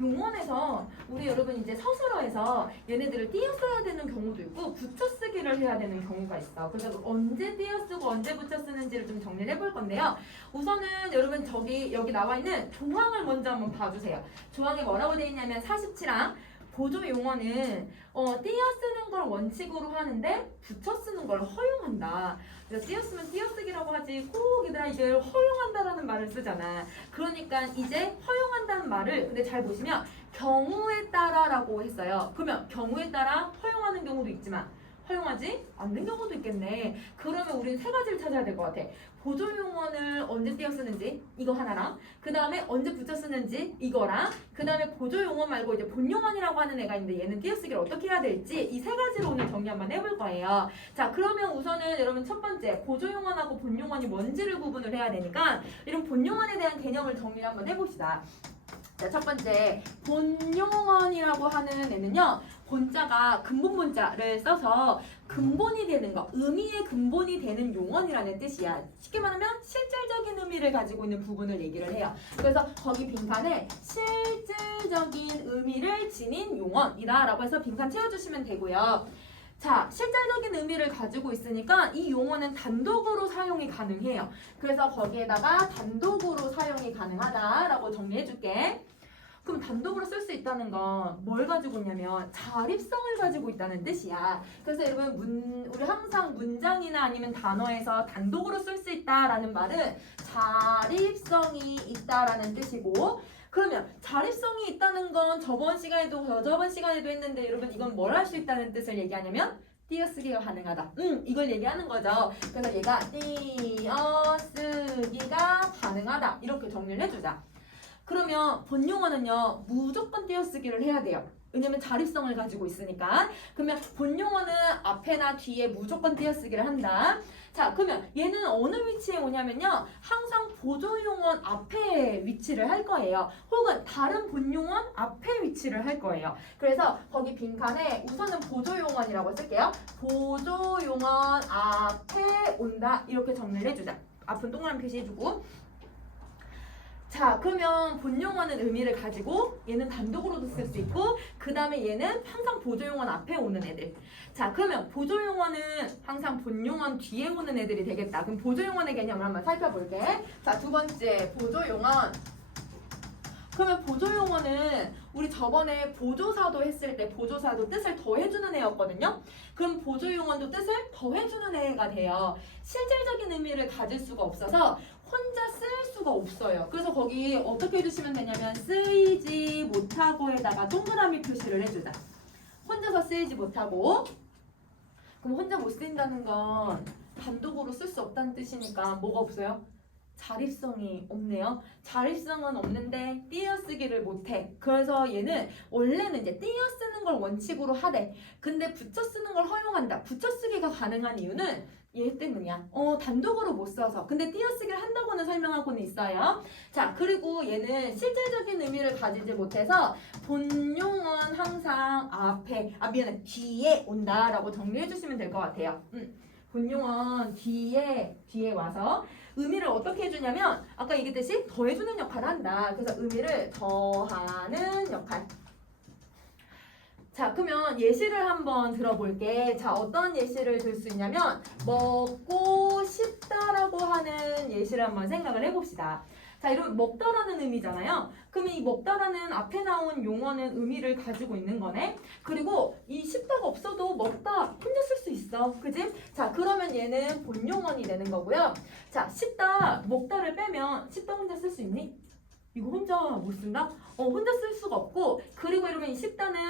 용언에서 우리 여러분 이제 서술어에서 얘네들을 띄어써야 되는 경우도 있고 붙여쓰기를 해야 되는 경우가 있어. 그래서 언제 띄어쓰고 언제 붙여쓰는지를 좀 정리를 해볼 건데요. 우선은 여러분 여기 나와 있는 조항을 먼저 한번 봐주세요. 조항에 뭐라고 되어 있냐면 47항 보조 용어는 띄어쓰는 걸 원칙으로 하는데 붙여쓰는 걸 허용한다. 그래서 띄어쓰면 띄어쓰기라고 하지 꼭 얘들아 이걸 허용한다라는 말을 쓰잖아. 그러니까 이제 허용한다는 말을 근데 잘 보시면 경우에 따라라고 했어요. 그러면 경우에 따라 허용하는 경우도 있지만 허용하지 않는 경우도 있겠네. 그러면 우린 세 가지를 찾아야 될 것 같아. 보조 용어를 언제 띄어 쓰는지 이거 하나랑 그 다음에 언제 붙여 쓰는지 이거랑 그 다음에 보조 용어 말고 이제 본용어이라고 하는 애가 있는데 얘는 띄어쓰기를 어떻게 해야 될지 이 세 가지로 오늘 정리 한번 해볼 거예요. 자 그러면 우선은 여러분 첫 번째 보조 용어하고 본용어이 뭔지를 구분을 해야 되니까 이런 본용어에 대한 개념을 정리 한번 해봅시다. 자, 첫 번째 본용어이라고 하는 애는요. 본자가 근본 본자를 써서 근본이 되는 거, 의미의 근본이 되는 용언이라는 뜻이야. 쉽게 말하면 실질적인 의미를 가지고 있는 부분을 얘기를 해요. 그래서 거기 빈칸에 실질적인 의미를 지닌 용언이다 라고 해서 빈칸 채워주시면 되고요. 자, 실질적인 의미를 가지고 있으니까 이 용어는 단독으로 사용이 가능해요. 그래서 거기에다가 단독으로 사용이 가능하다라고 정리해줄게. 그럼 단독으로 쓸 수 있다는 건 뭘 가지고 있냐면 자립성을 가지고 있다는 뜻이야. 그래서 여러분 우리 항상 문장이나 아니면 단어에서 단독으로 쓸 수 있다라는 말은 자립성이 있다라는 뜻이고 그러면 자립성이 있다는 건 저번 시간에도 했는데 여러분 이건 뭘 할 수 있다는 뜻을 얘기하냐면 띄어쓰기가 가능하다. 이걸 얘기하는 거죠. 그래서 얘가 띄어쓰기가 가능하다. 이렇게 정리를 해주자. 그러면 본용어는요 무조건 띄어쓰기를 해야 돼요. 왜냐면 자립성을 가지고 있으니까. 그러면 본용어는 앞에나 뒤에 무조건 띄어쓰기를 한다. 자 그러면 얘는 어느 위치에 오냐면요 항상 보조용언 앞에 위치를 할 거예요. 혹은 다른 본용언 앞에 위치를 할 거예요. 그래서 거기 빈칸에 우선은 보조용언이라고 쓸게요. 보조용언 앞에 온다. 이렇게 정리를 해주자. 앞은 동그라미 표시해주고 자 그러면 본용어는 의미를 가지고 얘는 단독으로도 쓸 수 있고 그 다음에 얘는 항상 보조용언 앞에 오는 애들. 자 그러면 보조용어는 항상 본용언 뒤에 오는 애들이 되겠다. 그럼 보조용언의 개념을 한번 살펴볼게. 자 두 번째 보조용언. 그러면 보조용어는 우리 저번에 보조사도 했을 때 보조사도 뜻을 더해주는 애였거든요. 그럼 보조용어도 뜻을 더해주는 애가 돼요. 실질적인 의미를 가질 수가 없어서 혼자 쓸 수가 없어요. 그래서 거기 어떻게 해주시면 되냐면 쓰이지 못하고에다가 동그라미 표시를 해주자. 혼자서 쓰이지 못하고 그럼 혼자 못 쓰인다는 건 단독으로 쓸 수 없다는 뜻이니까 뭐가 없어요? 자립성이 없네요. 자립성은 없는데 띄어쓰기를 못해. 그래서 얘는 원래는 이제 띄어쓰는 걸 원칙으로 하되 근데 붙여쓰는 걸 허용한다. 붙여쓰기가 가능한 이유는 얘 때문이야. 단독으로 못 써서. 근데 띄어쓰기를 한다고는 설명하고는 있어요. 자, 그리고 얘는 실질적인 의미를 가지지 못해서 본용은 항상 미안해. 뒤에 온다라고 정리해 주시면 될 것 같아요. 본용은 뒤에 와서 의미를 어떻게 해주냐면 아까 얘기했듯이 더해주는 역할을 한다. 그래서 의미를 더하는 역할. 자 그러면 예시를 한번 들어볼게. 자 어떤 예시를 들 수 있냐면 먹고 싶다라고 하는 예시를 한번 생각을 해봅시다. 자 이런 먹다라는 의미잖아요. 그러면 이 먹다라는 앞에 나온 용어는 의미를 가지고 있는 거네. 그리고 이 싶다가 없어도 먹다 혼자 쓸 수 있어. 그지? 자 그러면 얘는 본용어이 되는 거고요. 자 싶다 먹다를 빼면 싶다 혼자 쓸 수 있니? 이거 혼자 못 쓴다? 혼자 쓸 수가 없고 그리고 이러면 이 싶다는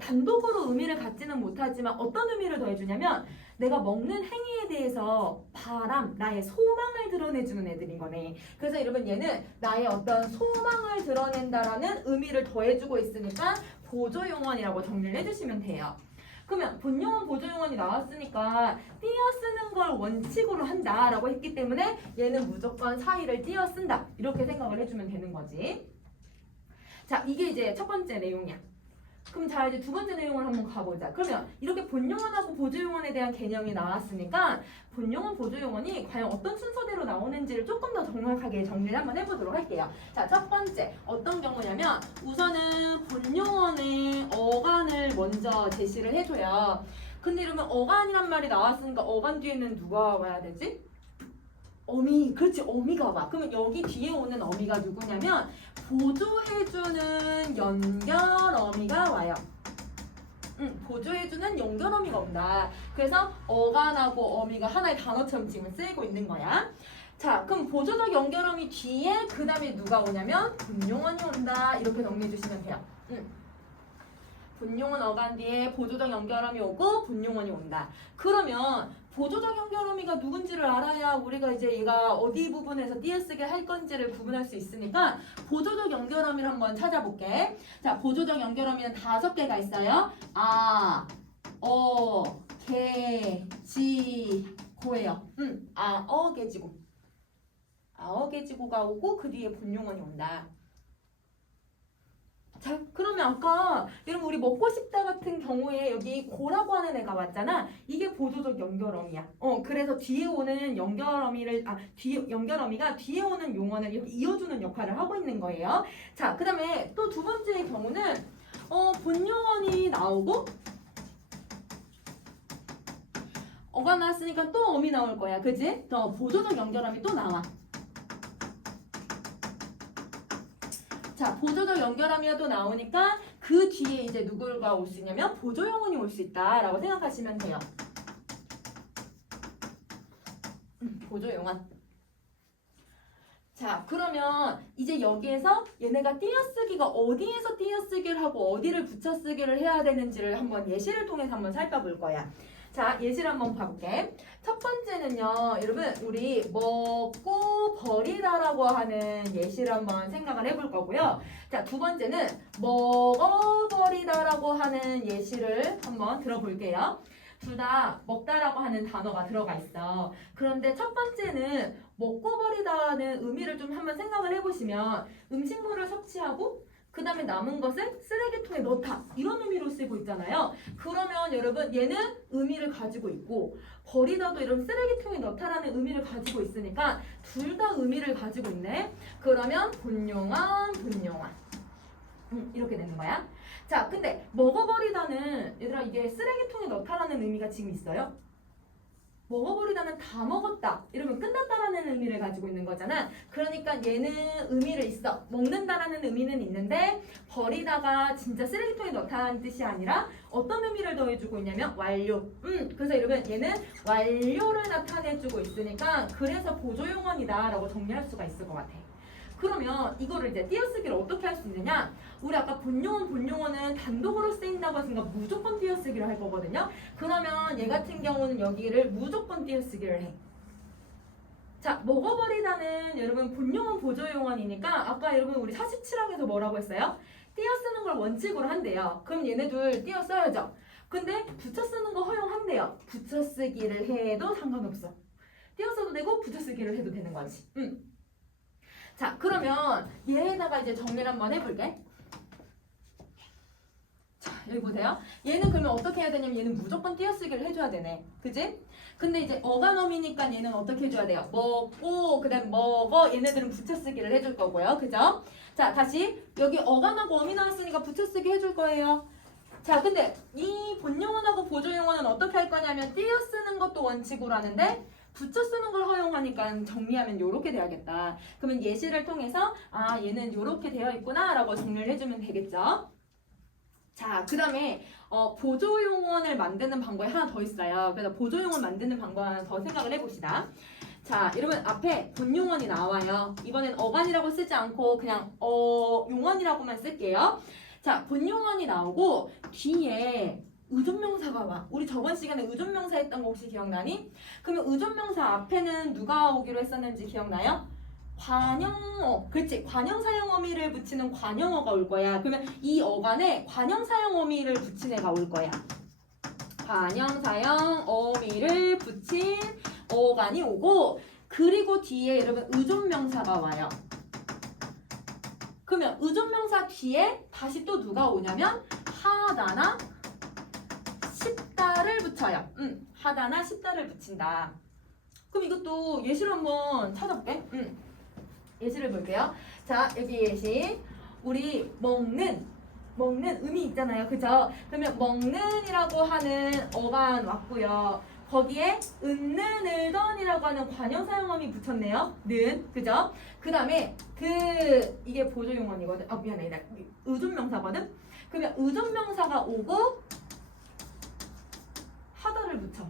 단독으로 의미를 갖지는 못하지만 어떤 의미를 더해주냐면 내가 먹는 행위에 대해서 바람, 나의 소망을 드러내주는 애들인 거네. 그래서 여러분 얘는 나의 어떤 소망을 드러낸다라는 의미를 더해주고 있으니까 보조용언이라고 정리를 해주시면 돼요. 그러면 본용언 보조용언이 나왔으니까 띄어쓰는 걸 원칙으로 한다라고 했기 때문에 얘는 무조건 사이를 띄어쓴다. 이렇게 생각을 해주면 되는 거지. 자, 이게 이제 첫 번째 내용이야. 그럼 자 이제 두 번째 내용을 한번 가보자. 그러면 이렇게 본용언하고 보조용언에 대한 개념이 나왔으니까 본용언, 보조용언이 과연 어떤 순서대로 나오는지를 조금 더 정확하게 정리를 한번 해보도록 할게요. 자, 첫 번째 어떤 경우냐면 우선은 본용언의 어간을 먼저 제시를 해줘요. 근데 이러면 어간이란 말이 나왔으니까 어간 뒤에는 누가 와야 되지? 어미, 그렇지, 어미가 와. 그러면 여기 뒤에 오는 어미가 누구냐면 보조해주는 연결어미가 와요. 보조해주는 연결어미가 온다. 그래서 어간하고 어미가 하나의 단어처럼 지금 쓰이고 있는 거야. 자, 그럼 보조적 연결어미 뒤에 그 다음에 누가 오냐면 분용언이 온다. 이렇게 정리해주시면 돼요. 분용언 어간 뒤에 보조적 연결어미 오고 분용언이 온다. 그러면 보조적 연결어미가 누군지를 알아야 우리가 이제 얘가 어디 부분에서 띄어쓰기 할 건지를 구분할 수 있으니까 보조적 연결어미를 한번 찾아볼게. 자, 보조적 연결어미는 5개가 있어요. 아, 어, 개, 지, 고예요. 아, 어, 개, 지고. 아, 어, 개, 지고가 오고 그 뒤에 분용언이 온다. 자, 그러면 아까 여러분 우리 먹고 싶다 같은 경우에 여기 고라고 하는 애가 왔잖아. 이게 보조적 연결어미야. 그래서 뒤에 오는 연결어미가 뒤에 오는 용언을 이렇게 이어주는 역할을 하고 있는 거예요. 자, 그 다음에 또 두 번째의 경우는 본용언이 나오고 어가 나왔으니까 또 어미 나올 거야. 그치? 더 보조적 연결어미 또 나와. 자, 보조적 연결어미가 또 나오니까 그 뒤에 이제 누구가 올 수 있냐면 보조용언이 올 수 있다라고 생각하시면 돼요. 보조용언. 자, 그러면 이제 여기에서 얘네가 띄어쓰기가 어디에서 띄어쓰기를 하고 어디를 붙여쓰기를 해야 되는지를 한번 예시를 통해서 한번 살펴볼 거야. 자, 예시를 한번 봐볼게. 첫 번째는요, 여러분 우리 먹고 버리다라고 하는 예시를 한번 생각을 해볼 거고요. 자, 두 번째는 먹어버리다라고 하는 예시를 한번 들어볼게요. 둘 다 먹다라고 하는 단어가 들어가 있어. 그런데 첫 번째는 먹고 버리다는 의미를 좀 한번 생각을 해보시면 음식물을 섭취하고 그 다음에 남은 것을 쓰레기통에 넣다 이런 의미로 쓰고 있잖아요. 그러면 여러분 얘는 의미를 가지고 있고 버리다도 이런 쓰레기통에 넣다라는 의미를 가지고 있으니까 둘 다 의미를 가지고 있네. 그러면 분용언 이렇게 되는 거야. 자, 근데 먹어버리다는 얘들아 이게 쓰레기통에 넣다라는 의미가 지금 있어요? 먹어버리다는 다 먹었다 이러면 끝났다라는 의미를 가지고 있는 거잖아. 그러니까 얘는 의미를 있어. 먹는다라는 의미는 있는데 버리다가 진짜 쓰레기통에 넣다는 뜻이 아니라 어떤 의미를 더해주고 있냐면 완료. 그래서 여러분 얘는 완료를 나타내주고 있으니까 그래서 보조용언이다 라고 정리할 수가 있을 것 같아. 그러면 이거를 이제 띄어쓰기를 어떻게 할 수 있느냐? 우리 아까 본용언은 단독으로 쓰인다고 했으니까 무조건 띄어쓰기를 할 거거든요. 그러면 얘 같은 경우는 여기를 무조건 띄어쓰기를 해. 자, 먹어버리다는 여러분 본용언 보조용언이니까 아까 여러분 우리 47항에서 뭐라고 했어요? 띄어쓰는 걸 원칙으로 한대요. 그럼 얘네들 띄어써야죠. 근데 붙여쓰는 거 허용한대요. 붙여쓰기를 해도 상관없어. 띄어써도 되고 붙여쓰기를 해도 되는 거지. 자, 그러면 얘에다가 이제 정리를 한번 해볼게. 자, 여기 보세요. 얘는 그러면 어떻게 해야 되냐면 얘는 무조건 띄어쓰기를 해줘야 되네. 그지? 근데 이제 어간어미니까 얘는 어떻게 해줘야 돼요? 먹고, 그 다음 먹어. 얘네들은 붙여쓰기를 해줄 거고요. 그죠? 자, 다시 여기 어간하고 어미 나왔으니까 붙여쓰기 해줄 거예요. 자, 근데 이 본용언하고 보조용언은 어떻게 할 거냐면 띄어쓰는 것도 원칙으로 하는데 붙여 쓰는 걸 허용하니까 정리하면 이렇게 돼야겠다. 그러면 예시를 통해서 아 얘는 이렇게 되어 있구나 라고 정리를 해주면 되겠죠. 자, 그 다음에 보조용언을 만드는 방법이 하나 더 있어요. 그래서 보조용언 만드는 방법 하나 더 생각을 해봅시다. 자, 여러분 앞에 본용언이 나와요. 이번엔 어간이라고 쓰지 않고 그냥 용언이라고만 쓸게요. 자, 본용언이 나오고 뒤에 의존명사가 와. 우리 저번 시간에 의존명사 했던 거 혹시 기억나니? 그러면 의존명사 앞에는 누가 오기로 했었는지 기억나요? 관형어. 그렇지. 관형사형 어미를 붙이는 관형어가 올 거야. 그러면 이 어간에 관형사형 어미를 붙인 애가 올 거야. 관형사형 어미를 붙인 어간이 오고 그리고 뒤에 여러분 의존명사가 와요. 그러면 의존명사 뒤에 다시 또 누가 오냐면 하다나 쉽다를 붙여요. 하다나 쉽다를 붙인다. 그럼 이것도 예시를 한번 찾아볼게. 예시를 볼게요. 자, 여기 예시. 우리 먹는 음이 있잖아요. 그죠? 그러면 먹는이라고 하는 어간 왔고요. 거기에 은는 을던이라고 하는 관형 사용어미 붙였네요. 는. 그죠? 그 다음에 이게 보조용언이거든. 아, 미안해. 나 의존명사거든. 그러면 의존명사가 오고 하다를 붙여.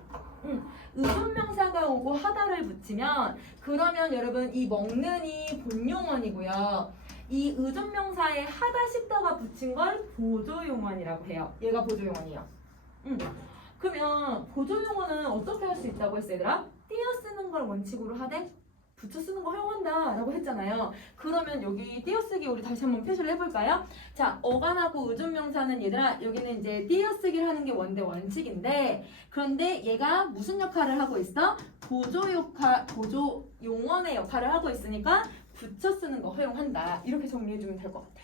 의존명사가 오고 하다를 붙이면 그러면 여러분 이 먹는이 본용언이고요. 이 의존명사에 하다 싶다가 붙인 걸 보조용언이라고 해요. 얘가 보조용언이에요. 그러면 보조용언은 어떻게 할 수 있다고 했어 얘들아? 띄어 쓰는 걸 원칙으로 하되 붙여 쓰는 거 허용한다 라고 했잖아요. 그러면 여기 띄어쓰기 우리 다시 한번 표시를 해볼까요? 자, 어간하고 의존명사는 얘들아 여기는 이제 띄어쓰기를 하는 게 원칙인데 그런데 얘가 무슨 역할을 하고 있어? 보조용언의 역할을 하고 있으니까 붙여 쓰는 거 허용한다. 이렇게 정리해주면 될 것 같아.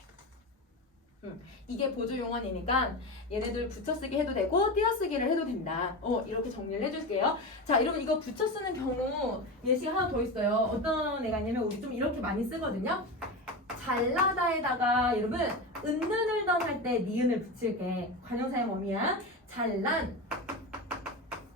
이게 보조용언이니까 얘네들 붙여쓰기 해도 되고 띄어쓰기를 해도 된다. 이렇게 정리를 해줄게요. 자, 여러분 이거 붙여쓰는 경우 예시가 하나 더 있어요. 어떤 애가 있냐면 우리 좀 이렇게 많이 쓰거든요. 잘나다에다가 여러분 은는을던 할 때 니은을 붙일게. 관형사용 어미야. 잘난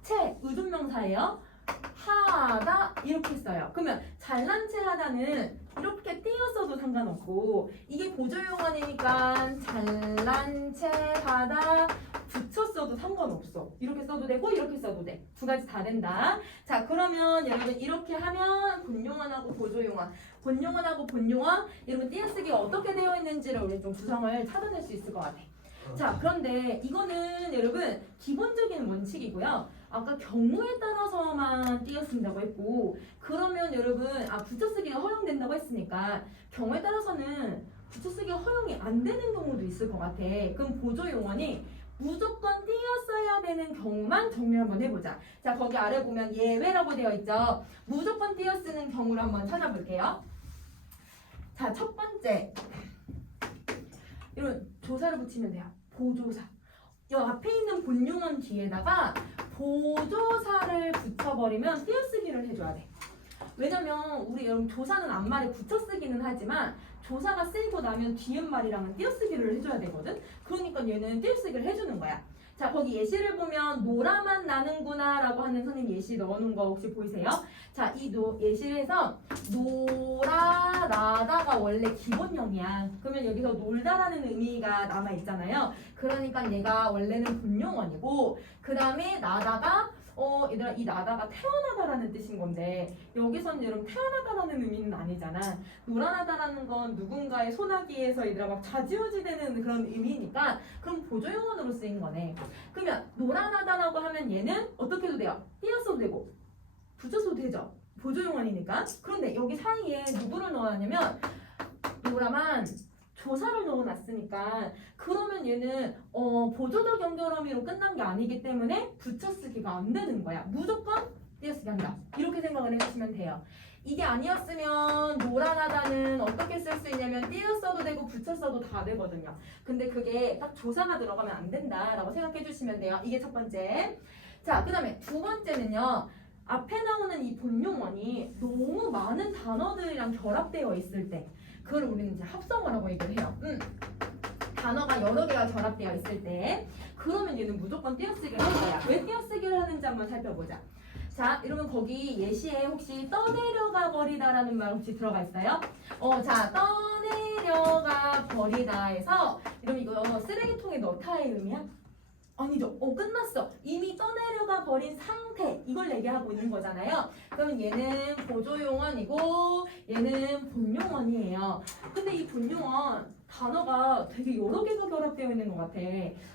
채 의존명사예요. 하다 이렇게 써요. 그러면 잘난 채 하다는 이렇게 띄어써도 상관없고 이게 보조용언이니까 잘난 채 하다 붙였어도 상관없어. 이렇게 써도 되고 이렇게 써도 돼. 두 가지 다 된다. 자, 그러면 여러분 이렇게 하면 본용언하고 보조용언, 본용언하고 본용언 여러분 띄어쓰기가 어떻게 되어 있는지를 우리 좀 구성을 찾아낼 수 있을 것 같아. 자, 그런데 이거는 여러분 기본적인 원칙이고요. 아까 경우에 따라서만 띄어쓴다고 했고 그러면 여러분 붙여쓰기가 허용된다고 했으니까 경우에 따라서는 붙여쓰기가 허용이 안 되는 경우도 있을 것 같아. 그럼 보조용언이 무조건 띄어써야 되는 경우만 정리 한번 해보자. 자, 거기 아래 보면 예외라고 되어 있죠. 무조건 띄어쓰는 경우를 한번 찾아볼게요. 자, 첫 번째 이런 조사를 붙이면 돼요. 보조사. 이 앞에 있는 본용언 뒤에다가 보조사를 붙여버리면 띄어쓰기를 해줘야 돼. 왜냐면 우리 여러분 조사는 앞말에 붙여쓰기는 하지만 조사가 쓰이고 나면 뒤음말이랑은 띄어쓰기를 해줘야 되거든. 그러니까 얘는 띄어쓰기를 해주는 거야. 자, 거기 예시를 보면 노라만 나는구나 라고 하는 선생님 예시 넣어놓은 거 혹시 보이세요? 자, 이 예시에서 노라 나다가 원래 기본형이야. 그러면 여기서 놀다라는 의미가 남아있잖아요. 그러니까 얘가 원래는 본용언이고 그 다음에 나다가 얘들아 이 나다가 태어나다라는 뜻인 건데 여기서는 여러분 태어나다라는 의미는 아니잖아. 놀아나다라는 건 누군가의 소나기에서 얘들아 막 좌지우지되는 그런 의미니까 그럼 보조용언으로 쓰인 거네. 그러면 놀아나다라고 하면 얘는 어떻게 해도 돼요? 띄어써도 되고 붙여서도 되죠. 보조용언이니까. 그런데 여기 사이에 누구를 넣어놨냐면 노라만 조사를 넣어놨으니까 그러면 얘는 보조적 연결어미로 끝난 게 아니기 때문에 붙여쓰기가 안 되는 거야. 무조건 띄어쓰기 한다. 이렇게 생각을 해주시면 돼요. 이게 아니었으면 노란하다는 어떻게 쓸 수 있냐면 띄어써도 되고 붙였어도 다 되거든요. 근데 그게 딱 조사가 들어가면 안 된다라고 생각해 주시면 돼요. 이게 첫 번째. 자, 그 다음에 두 번째는요. 앞에 나오는 이 본용언이 너무 많은 단어들이랑 결합되어 있을 때 그걸 우리는 이제 합성어라고 얘기를 해요. 단어가 여러 개가 결합되어 있을 때 그러면 얘는 무조건 띄어쓰기를 할 거야. 왜 띄어쓰기를 하는지 한번 살펴보자. 자, 여러분 거기 예시에 혹시 떠내려가 버리다라는 말 혹시 들어가 있어요? 자, 떠내려가 버리다에서 여러분 이거 쓰레기통에 넣다의 의미야? 아니죠. 끝났어. 이미 떠내려가 버린 상태 이걸 얘기하고 있는 거잖아요. 그럼 얘는 보조용언이고 얘는 본용언이에요. 근데 이 본용언 단어가 되게 여러 개가 결합되어 있는 것 같아.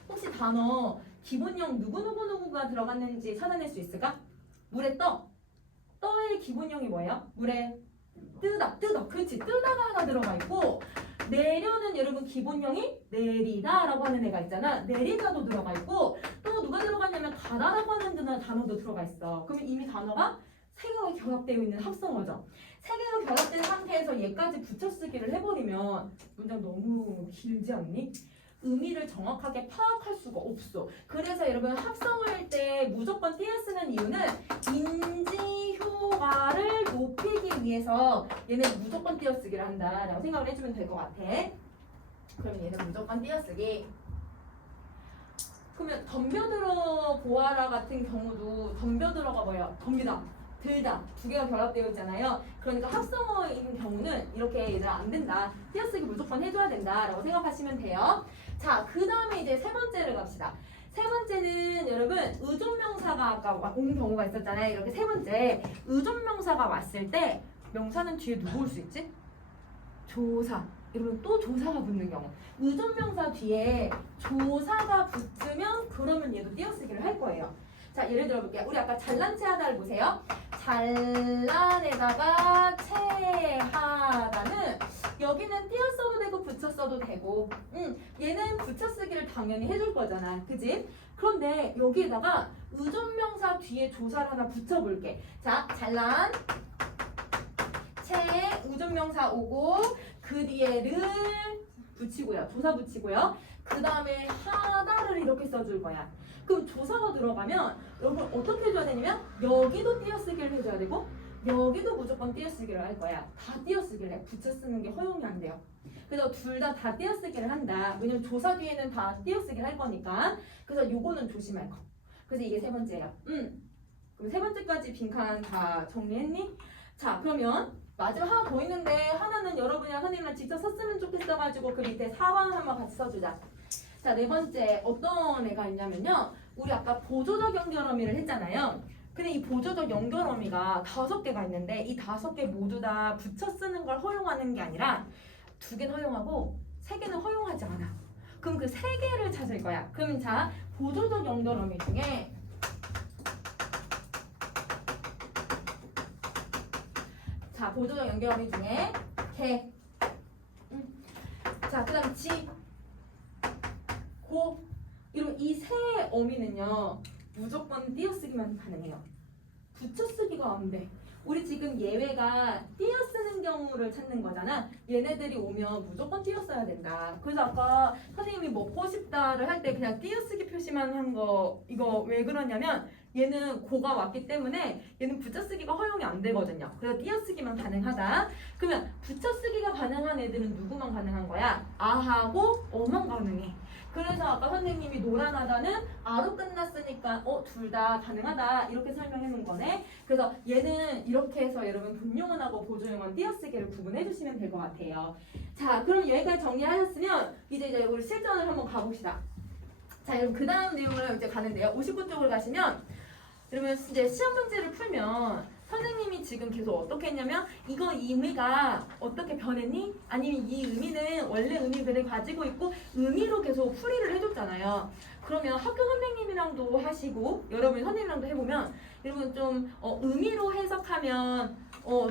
혹시 단어 기본형 누구누구누구가 들어갔는지 찾아낼 수 있을까? 물에 떠의 기본형이 뭐예요? 물에 뜨다. 그렇지. 뜨다가 하나 들어가 있고 내려는 여러분 기본형이 내리다라고 하는 애가 있잖아. 내리다도 들어가 있고 또 누가 들어갔냐면 가다라고 하는 단어도 들어가 있어. 그러면 이미 단어가 세 개가 결합되어 있는 합성어죠. 세 개가 결합된 상태에서 얘까지 붙여쓰기를 해버리면 문장 너무 길지 않니? 의미를 정확하게 파악할 수가 없어. 그래서 여러분 합성어일 때 무조건 띄어 쓰는 이유는 인지 효과를 높이기 위해서 얘는 무조건 띄어 쓰기를 한다라고 생각을 해주면 될 것 같아. 그러면 얘는 무조건 띄어 쓰기. 그러면 덤벼들어 보아라 같은 경우도 덤벼들어가 뭐예요? 덤비다, 들다 두 개가 결합되어 있잖아요. 그러니까 합성어인 경우는 이렇게 얘들 안 된다. 띄어쓰기 무조건 해줘야 된다라고 생각하시면 돼요. 자, 그 다음에 이제 세 번째를 갑시다. 세 번째는 여러분 의존명사가 아까 온 경우가 있었잖아요. 이렇게 세 번째 의존명사가 왔을 때 명사는 뒤에 누구 올 수 있지? 조사. 여러분 또 조사가 붙는 경우 의존명사 뒤에 조사가 붙으면 그러면 얘도 띄어쓰기를 할 거예요. 자, 예를 들어 볼게요. 우리 아까 잘난 체하다를 보세요. 잘난에다가 체하다는 여기는 띄어 써도 되고 붙여 써도 되고 얘는 붙여 쓰기를 당연히 해줄 거잖아. 그지? 그런데 여기에다가 의존명사 뒤에 조사를 하나 붙여볼게. 자, 잘난 체 의존명사 오고 그 뒤에를 붙이고요. 조사 붙이고요. 그 다음에 하다를 이렇게 써줄 거야. 그럼 조사가 들어가면 여러분 어떻게 해줘야 되냐면 여기도 띄어쓰기를 해줘야 되고 여기도 무조건 띄어쓰기를 할 거야. 다 띄어쓰기를 해. 붙여 쓰는 게 허용이 안 돼요. 그래서 둘 다 띄어쓰기를 한다. 왜냐면 조사 뒤에는 다 띄어쓰기를 할 거니까. 그래서 요거는 조심할 거. 그래서 이게 세 번째야. 그럼 세 번째까지 빈칸 다 정리했니? 자, 그러면 마지막 하나 더 있는데 하나는 여러분이랑 선생님이랑 직접 썼으면 좋겠어가지고 그 밑에 4번 한번 같이 써주자. 자, 네 번째 어떤 애가 있냐면요. 우리 아까 보조적 연결어미를 했잖아요. 근데 이 보조적 연결어미가 5개가 있는데 이 5개 모두 다 붙여 쓰는 걸 허용하는 게 아니라 2개는 허용하고 3개는 허용하지 않아. 그럼 그 3개를 찾을 거야. 그러면 자, 보조적 연결어미 중에 자, 보조적 연결어미 중에 개. 자, 그 다음 지, 고. 이런 이 세 어미는요 무조건 띄어쓰기만 가능해요. 붙여쓰기가 안 돼. 우리 지금 예외가 띄어쓰는 경우를 찾는 거잖아. 얘네들이 오면 무조건 띄어써야 된다. 그래서 아까 선생님이 먹고 싶다를 할 때 그냥 띄어쓰기 표시만 한 거 이거 왜 그러냐면 얘는 고가 왔기 때문에 얘는 붙여쓰기가 허용이 안 되거든요. 그래서 띄어쓰기만 가능하다. 그러면 붙여쓰기가 가능한 애들은 누구만 가능한 거야? 아하고 어만 가능해. 그래서 아까 선생님이 노란하다는 아로 끝났으니까 둘 다 가능하다 이렇게 설명해 놓은 거네. 그래서 얘는 이렇게 해서 여러분 분용어하고 보조용어 띄어쓰기를 구분해 주시면 될 것 같아요. 자, 그럼 여기까지 정리하셨으면 이제 우리 실전을 한번 가봅시다. 자, 여러분 그 다음 내용을 이제 가는데요. 59쪽을 가시면 여러분 이제 시험 문제를 풀면 선생님이 지금 계속 어떻게 했냐면 이거 이 의미가 어떻게 변했니? 아니면 이 의미는 원래 의미 그대로 가지고 있고 의미로 계속 풀이를 해줬잖아요. 그러면 학교 선생님이랑도 하시고 여러분 선생님이랑도 해보면 여러분 좀 의미로 해석하면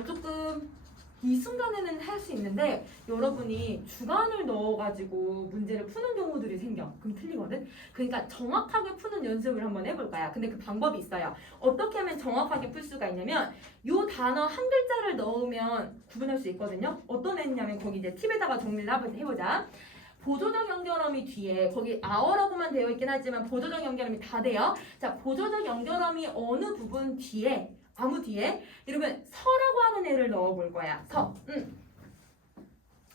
조금 이 순간에는 할 수 있는데 여러분이 주관을 넣어가지고 문제를 푸는 경우들이 생겨. 그럼 틀리거든? 그러니까 정확하게 푸는 연습을 한번 해볼 거야. 근데 그 방법이 있어요. 어떻게 하면 정확하게 풀 수가 있냐면 요 단어 한 글자를 넣으면 구분할 수 있거든요. 어떤 애냐면 거기 이제 팁에다가 정리를 해보자. 보조적 연결어미 뒤에 거기 아어라고만 되어 있긴 하지만 보조적 연결어미 다 돼요. 자, 보조적 연결어미 어느 부분 뒤에 아무 뒤에 여러분 서라고 하는 애를 넣어볼 거야.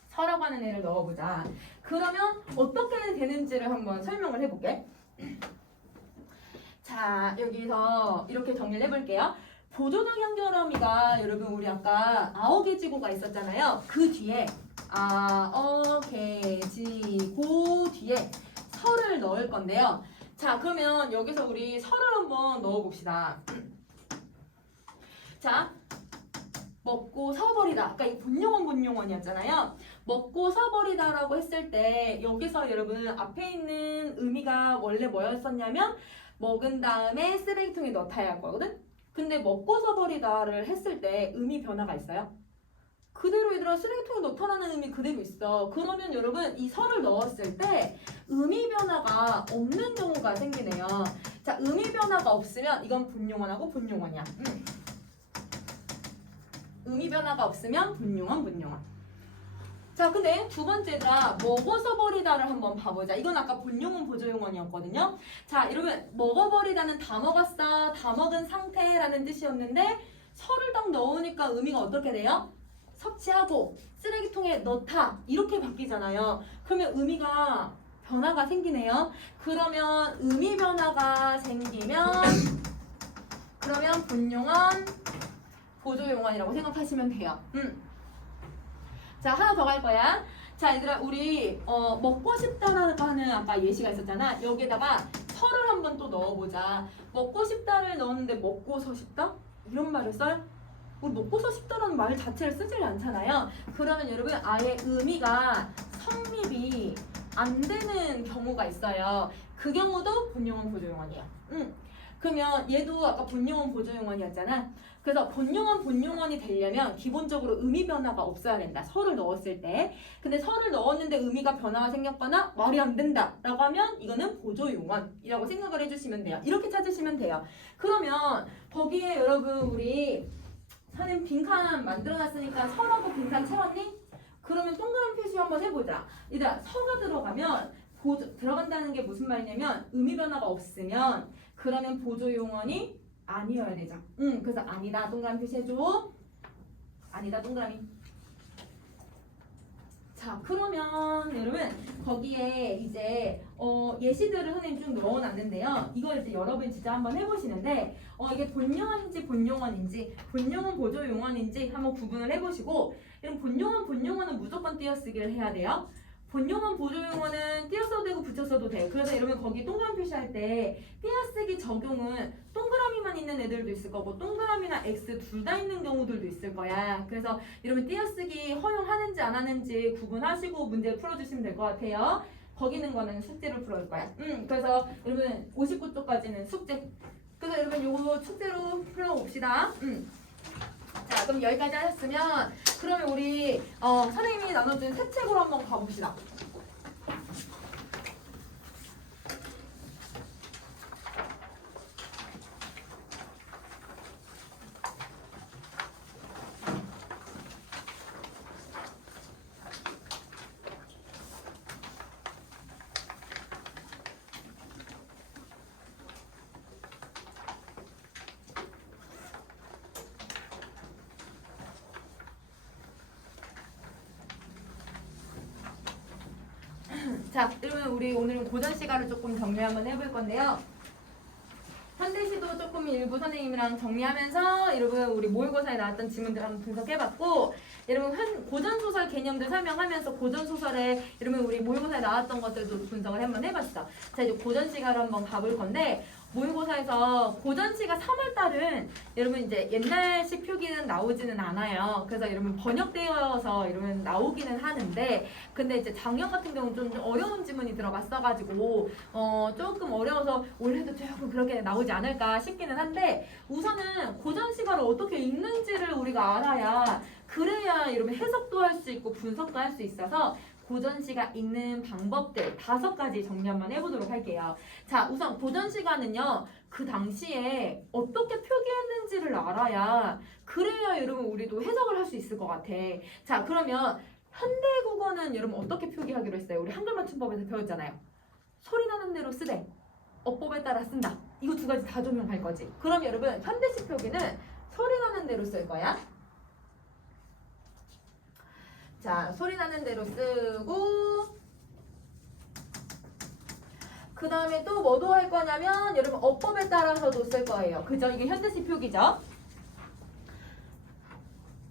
서라고 하는 애를 넣어보자. 그러면 어떻게 되는지를 한번 설명을 해볼게. 자, 여기서 이렇게 정리를 해볼게요. 보조적 연결어미가 여러분 우리 아까 아어개지고가 있었잖아요. 그 뒤에 아어개지고 뒤에 서를 넣을 건데요. 자, 그러면 여기서 우리 서를 한번 넣어봅시다. 자, 먹고 서버리다. 아까 이 본용어이었잖아요. 먹고 서버리다라고 했을 때 여기서 여러분 앞에 있는 의미가 원래 뭐였었냐면 먹은 다음에 쓰레기통에 넣다야 할 거거든? 근데 먹고 서버리다를 했을 때 의미 변화가 있어요? 그대로 얘들아 쓰레기통에 넣다라는 의미 그대로 있어. 그러면 여러분 이 서를 넣었을 때 의미 변화가 없는 경우가 생기네요. 자, 의미 변화가 없으면 이건 본용어하고 본용어냐. 의미 변화가 없으면 분용어. 자, 근데 두 번째가 먹어서 버리다를 한번 봐보자. 이건 아까 본용은 보조용언이었거든요. 자, 이러면 먹어버리다는 다 먹었어, 다 먹은 상태라는 뜻이었는데 서를 딱 넣으니까 의미가 어떻게 돼요? 섭취하고 쓰레기통에 넣다 이렇게 바뀌잖아요. 그러면 의미가 변화가 생기네요. 그러면 의미 변화가 생기면 그러면 본용언 보조용언이라고 생각하시면 돼요. 자, 하나 더 갈 거야. 자, 얘들아, 우리 먹고 싶다라고 하는 아까 예시가 있었잖아. 여기에다가 서를 한번 또 넣어보자. 먹고 싶다를 넣었는데 먹고서 싶다? 이런 말을 써요? 우리 먹고서 싶다라는 말 자체를 쓰질 않잖아요. 그러면 여러분 아예 의미가 성립이 안 되는 경우가 있어요. 그 경우도 본용언 보조용언이에요. 그러면 얘도 아까 본용언 보조용언이었잖아. 그래서 본용언이 되려면 기본적으로 의미 변화가 없어야 된다. 서를 넣었을 때. 근데 서를 넣었는데 의미가 변화가 생겼거나 말이 안 된다 라고 하면 이거는 보조용언이라고 생각을 해주시면 돼요. 이렇게 찾으시면 돼요. 그러면 거기에 여러분 우리 선생님 빈칸 만들어놨으니까 서라고 빈칸 채웠니? 그러면 동그라미 표시 한번 해보자. 얘들아, 서가 들어가면 들어간다는 게 무슨 말이냐면 의미 변화가 없으면 그러면 보조용언이 아니어야 되죠. 그래서 아니다 동그라미 표시해줘. 아니다 동그라미. 자, 그러면 여러분 거기에 이제 예시들을 선생님 좀 넣어놨는데요. 이걸 이제 여러분 진짜 한번 해보시는데 이게 본용언인지 본용언인지 본용언 보조용언인지 한번 구분을 해보시고, 이런 본용언은 무조건 띄어쓰기를 해야 돼요. 본용언 보조용언은 띄어써도 되고 붙였어도 돼요. 그래서 이러면 거기 동그라미 표시할 때 띄어쓰기 적용은 동그라미만 있는 애들도 있을 거고 동그라미나 X 둘 다 있는 경우들도 있을 거야. 그래서 이러면 띄어쓰기 허용하는지 안 하는지 구분하시고 문제 풀어주시면 될 것 같아요. 거기 있는 거는 숙제로 풀어올 거야. 그래서 여러분 59쪽까지는 숙제. 그래서 여러분 요거 숙제로 풀어봅시다. 자, 그럼 여기까지 하셨으면 그러면 우리 선생님이 나눠준 새 책으로 한번 가봅시다. 자, 그러면 우리 오늘은 고전 시가를 조금 정리 한번 해볼 건데요. 현대시도 조금 일부 선생님이랑 정리하면서 여러분 우리 모의고사에 나왔던 지문들 한번 분석해봤고, 여러분 고전소설 개념들 설명하면서 고전소설에 여러분 우리 모의고사에 나왔던 것들도 분석을 한번 해봤어. 자, 이제 고전시가로 한번 가볼 건데, 모의고사에서 고전시가 3월달은 여러분 이제 옛날식 표기는 나오지는 않아요. 그래서 여러분 번역되어서 여러분 나오기는 하는데, 근데 이제 작년 같은 경우는 좀 어려운 지문이 들어갔어가지고 조금 어려워서 올해도 조금 그렇게 나오지 않을까 싶기는 한데, 우선은 고전시가를 어떻게 읽는지를 우리가 알아야 그래야 여러분 해석도 할 수 있고 분석도 할 수 있어서 고전시가 읽는 방법들 5가지 정리 한번 해보도록 할게요. 자, 우선 고전시가는요, 그 당시에 어떻게 표기했는지를 알아야 그래야 여러분 우리도 해석을 할 수 있을 것 같아. 자, 그러면 현대국어는 여러분 어떻게 표기하기로 했어요? 우리 한글 맞춤법에서 배웠잖아요. 소리 나는 대로 쓰되 어법에 따라 쓴다. 이거 2가지 다 적용할 거지. 그럼 여러분 현대식 표기는 소리 나는 대로 쓸 거야. 자, 소리 나는 대로 쓰고, 그 다음에 또 뭐도 할 거냐면 여러분 어법에 따라서도 쓸 거예요. 그죠? 이게 현대식 표기죠.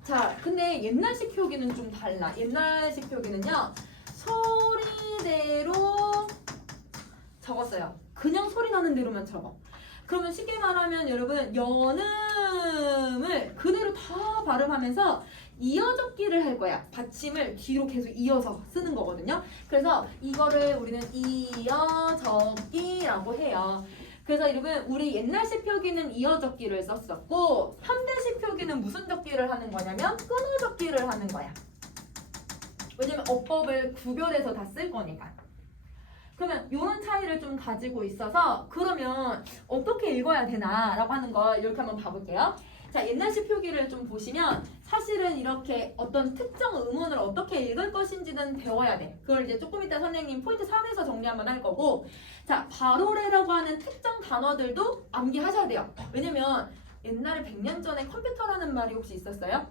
자, 근데 옛날식 표기는 좀 달라. 옛날식 표기는요, 소리대로 적었어요. 그냥 소리 나는 대로만 적어. 그러면 쉽게 말하면 여러분 연음을 그대로 다 발음하면서 이어적기를 할 거야. 받침을 뒤로 계속 이어서 쓰는 거거든요. 그래서 이거를 우리는 이어적기라고 해요. 그래서 여러분 우리 옛날식 표기는 이어적기를 썼었고, 현대식 표기는 무슨 적기를 하는 거냐면 끊어적기를 하는 거야. 왜냐면 어법을 구별해서 다 쓸 거니까. 그러면 이런 차이를 좀 가지고 있어서, 그러면 어떻게 읽어야 되나 라고 하는 걸 이렇게 한번 봐볼게요. 자, 옛날식 표기를 좀 보시면 사실은 이렇게 어떤 특정 음원을 어떻게 읽을 것인지는 배워야 돼. 그걸 이제 조금 이따 선생님 포인트 3에서 정리 한번 할 거고, 자, 바로레라고 하는 특정 단어들도 암기하셔야 돼요. 왜냐면 옛날에 100년 전에 컴퓨터라는 말이 혹시 있었어요?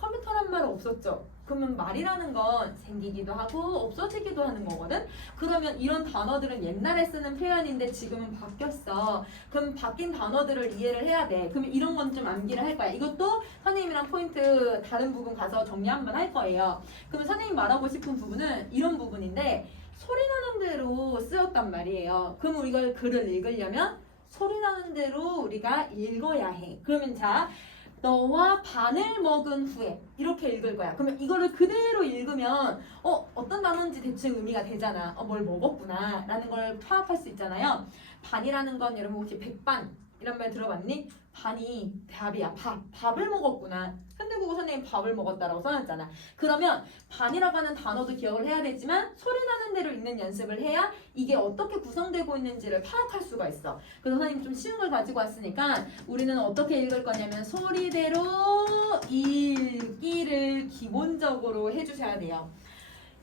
컴퓨터란 말은 없었죠. 그러면 말이라는 건 생기기도 하고 없어지기도 하는 거거든. 그러면 이런 단어들은 옛날에 쓰는 표현인데 지금은 바뀌었어. 그럼 바뀐 단어들을 이해를 해야 돼. 그러면 이런 건 좀 암기를 할 거야. 이것도 선생님이랑 포인트 다른 부분 가서 정리 한번 할 거예요. 그러면 선생님 말하고 싶은 부분은 이런 부분인데 소리 나는 대로 쓰였단 말이에요. 그럼 우리가 글을 읽으려면 소리 나는 대로 우리가 읽어야 해. 그러면 자, 너와 반을 먹은 후에 이렇게 읽을 거야. 그러면 이거를 그대로 읽으면 어떤 단어인지 대충 의미가 되잖아. 뭘 먹었구나 라는 걸 파악할 수 있잖아요. 반이라는 건 여러분 혹시 백반 이런 말 들어봤니? 반이 밥이야. 밥을 먹었구나. 현대국어 선생님 밥을 먹었다라고 써놨잖아. 그러면 반이라고 하는 단어도 기억을 해야 되지만 소리 나는 대로 읽는 연습을 해야 이게 어떻게 구성되고 있는지를 파악할 수가 있어. 그래서 선생님 좀 쉬운 걸 가지고 왔으니까 우리는 어떻게 읽을 거냐면 소리대로 읽기를 기본적으로 해주셔야 돼요.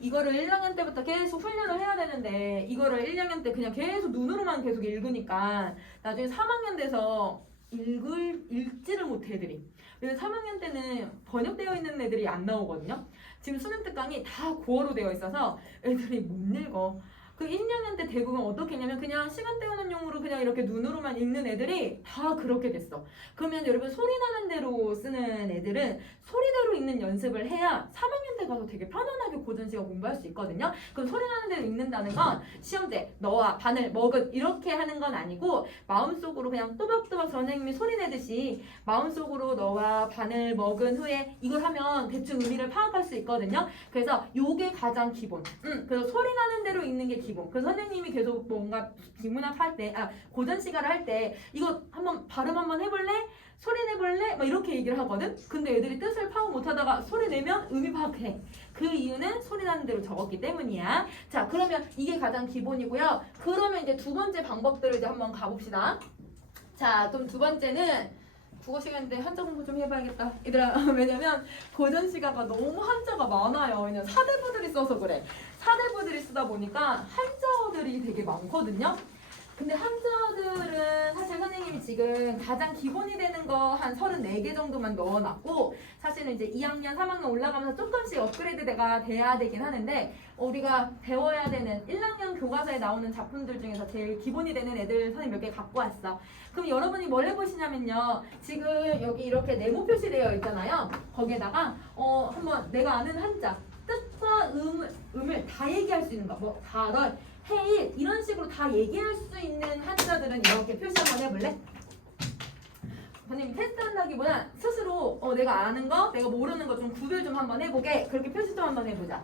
이거를 1학년 때부터 계속 훈련을 해야 되는데 이거를 1학년 때 그냥 계속 눈으로만 계속 읽으니까 나중에 3학년 돼서 읽지를 못해 애들이. 왜냐면 3학년 때는 번역되어 있는 애들이 안 나오거든요. 지금 수능 특강이 다 국어로 되어 있어서 애들이 못 읽어. 그 1학년 때 대부분 어떻게 했냐면 그냥 시간 때우는 용으로 그냥 이렇게 눈으로만 읽는 애들이 다 그렇게 됐어. 그러면 여러분 소리 나는 대로 쓰는 애들은 소리대로 읽는 연습을 해야 3학년 때 가서 되게 편안하게 고전시가 공부할 수 있거든요. 그럼 소리 나는 대로 읽는다는 건 시험때 너와 반을 먹은 이렇게 하는 건 아니고 마음속으로 그냥 또박또박 선생님이 소리 내듯이 마음속으로 너와 반을 먹은 후에 이걸 하면 대충 의미를 파악할 수 있거든요. 그래서 요게 가장 기본. 그래서 소리 나는 대로 읽는 게 기본. 그래서 선생님이 계속 뭔가 비문학 할 때, 고전 시간을 할 때 이거 한번 발음 한번 해볼래? 소리 내볼래? 막 이렇게 얘기를 하거든? 근데 애들이 뜻을 파악 못하다가 소리 내면 의미 파악해. 그 이유는 소리 나는 대로 적었기 때문이야. 자, 그러면 이게 가장 기본이고요. 그러면 이제 두 번째 방법들을 이제 한번 가봅시다. 자, 그럼 두 번째는 국어 시간인데 한자 공부 좀 해봐야겠다. 얘들아, 왜냐면 고전 시가가 너무 한자가 많아요. 왜냐면 사대부들이 써서 그래. 사대부들이 쓰다 보니까 한자어들이 되게 많거든요. 근데 한자어들은 사실 선생님이 지금 가장 기본이 되는 거 한 34개 정도만 넣어놨고 사실은 이제 2학년, 3학년 올라가면서 조금씩 업그레이드가 돼야 되긴 하는데 우리가 배워야 되는 1학년 교과서에 나오는 작품들 중에서 제일 기본이 되는 애들 선생님 몇 개 갖고 왔어. 그럼 여러분이 뭘 해보시냐면요. 지금 여기 이렇게 네모 표시되어 있잖아요. 거기에다가 한번 내가 아는 한자 뜻과 음을 다 얘기할 수 있는 거. 뭐 달월, 해일 이런 식으로 다 얘기할 수 있는 한자들은 이렇게 표시 한번 해볼래? 선생님 테스트 한다기보다 스스로 내가 아는 거, 내가 모르는 거 좀 구별 좀 한번 해보게. 그렇게 표시 좀 한번 해보자.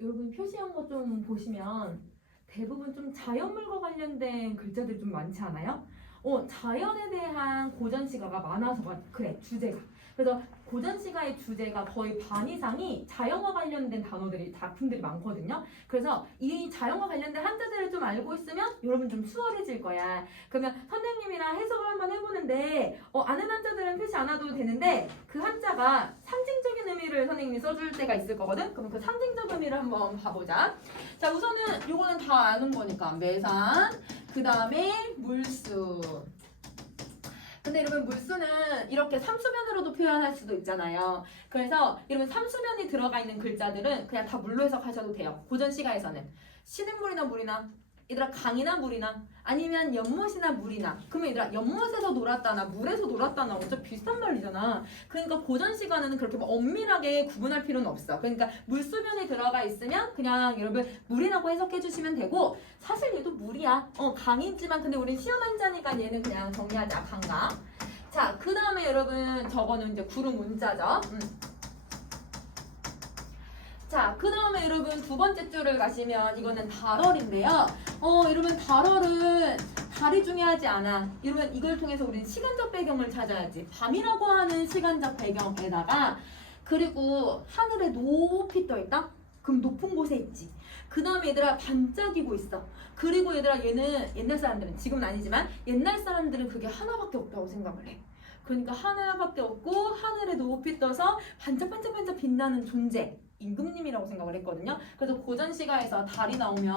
여러분 표시한 거 좀 보시면 대부분 좀 자연물과 관련된 글자들이 좀 많지 않아요? 자연에 대한 고전시가가 많아서 그래, 주제가. 그래서 고전시가의 주제가 거의 반 이상이 자연과 관련된 작품들이 많거든요. 그래서 이 자연과 관련된 한자들을 좀 알고 있으면 여러분 좀 수월해질 거야. 그러면 선생님이랑 해석을 한번 해보는데 아는 한자들은 표시 안 해도 되는데 그 한자가 상징적인 의미를 선생님이 써줄 때가 있을 거거든. 그럼 그 상징적 의미를 한번 봐보자. 자, 우선은 요거는 다 아는 거니까 매산, 그 다음에 물수. 근데 여러분 물수는 이렇게 삼수변으로도 표현할 수도 있잖아요. 그래서 여러분 삼수변이 들어가 있는 글자들은 그냥 다 물로 해석하셔도 돼요. 고전 시가에서는 시냇물이나 물이나 얘들아 강이나 물이나 아니면 연못이나 물이나 그러면 얘들아 연못에서 놀았다나 물에서 놀았다나 어차피 비슷한 말이잖아. 그러니까 고전 시간에는 그렇게 뭐 엄밀하게 구분할 필요는 없어. 그러니까 물수변에 들어가 있으면 그냥 여러분 물이라고 해석해 주시면 되고 사실 얘도 물이야. 강이지만 근데 우린 시험 한자니까 얘는 그냥 정리하자. 강강. 자, 그 다음에 여러분 저거는 이제 구름 문자죠. 자, 그 다음에 여러분 두 번째 줄을 가시면 이거는 달얼인데요. 여러분 달얼은 달이 중요하지 않아. 여러분 이걸 통해서 우리는 시간적 배경을 찾아야지. 밤이라고 하는 시간적 배경에다가 그리고 하늘에 높이 떠 있다? 그럼 높은 곳에 있지. 그 다음에 얘들아 반짝이고 있어. 그리고 얘들아 얘는 옛날 사람들은 지금은 아니지만 옛날 사람들은 그게 하나밖에 없다고 생각을 해. 그러니까 하나밖에 없고 하늘에 높이 떠서 반짝반짝반짝 빛나는 존재. 임금님이라고 생각을 했거든요. 그래서 고전 시가에서 달이 나오면